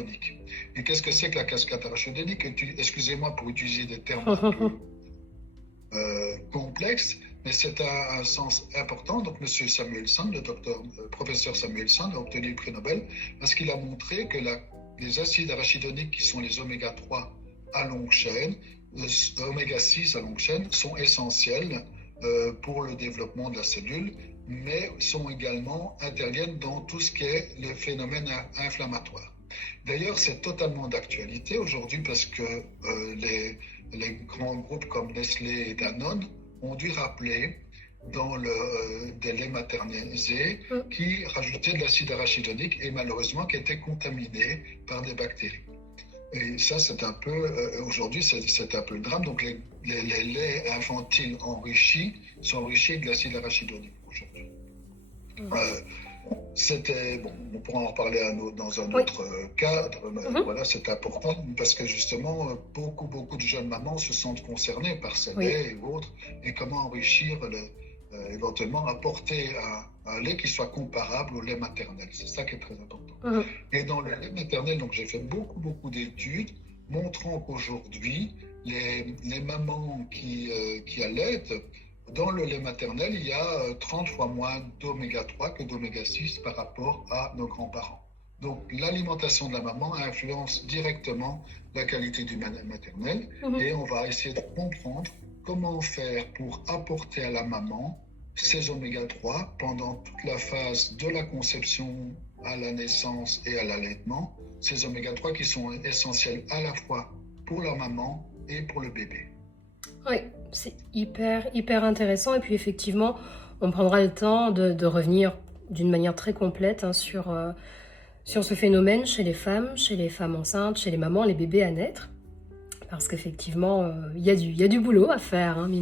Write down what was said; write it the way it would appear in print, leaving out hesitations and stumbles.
arachidonique. Et qu'est-ce que c'est que la cascade arachidonique? Excusez-moi pour utiliser des termes un peu complexe, mais c'est un sens important. Donc, M. Samuelson, professeur Samuelson, a obtenu le prix Nobel parce qu'il a montré que les acides arachidoniques, qui sont les oméga 3 à longue chaîne, oméga 6 à longue chaîne, sont essentiels pour le développement de la cellule, mais interviennent dans tout ce qui est le phénomène inflammatoire. D'ailleurs, c'est totalement d'actualité aujourd'hui parce que les grands groupes comme Nestlé et Danone ont dû rappeler dans des laits maternisés qui rajoutaient de l'acide arachidonique et malheureusement qui étaient contaminés par des bactéries. Et ça, c'est un peu, aujourd'hui, c'est un peu le drame. Donc, les laits infantiles enrichis sont enrichis de l'acide arachidonique aujourd'hui. On pourra en reparler dans un autre cadre, mais voilà, c'est important parce que justement, beaucoup de jeunes mamans se sentent concernées par ces laits et autres, et comment enrichir, éventuellement apporter un lait qui soit comparable au lait maternel. C'est ça qui est très important. Et dans le lait maternel, donc j'ai fait beaucoup d'études montrant qu'aujourd'hui, les mamans qui allaitent, dans le lait maternel, il y a 30 fois moins d'oméga 3 que d'oméga 6 par rapport à nos grands-parents. Donc l'alimentation de la maman influence directement la qualité du maternel et on va essayer de comprendre comment faire pour apporter à la maman ces oméga 3 pendant toute la phase de la conception à la naissance et à l'allaitement, ces oméga 3 qui sont essentiels à la fois pour la maman et pour le bébé. Oui, c'est hyper intéressant. Et puis effectivement, on prendra le temps de revenir d'une manière très complète sur ce phénomène chez les femmes enceintes, chez les mamans, les bébés à naître. Parce qu'effectivement, il y a du boulot à faire, hein,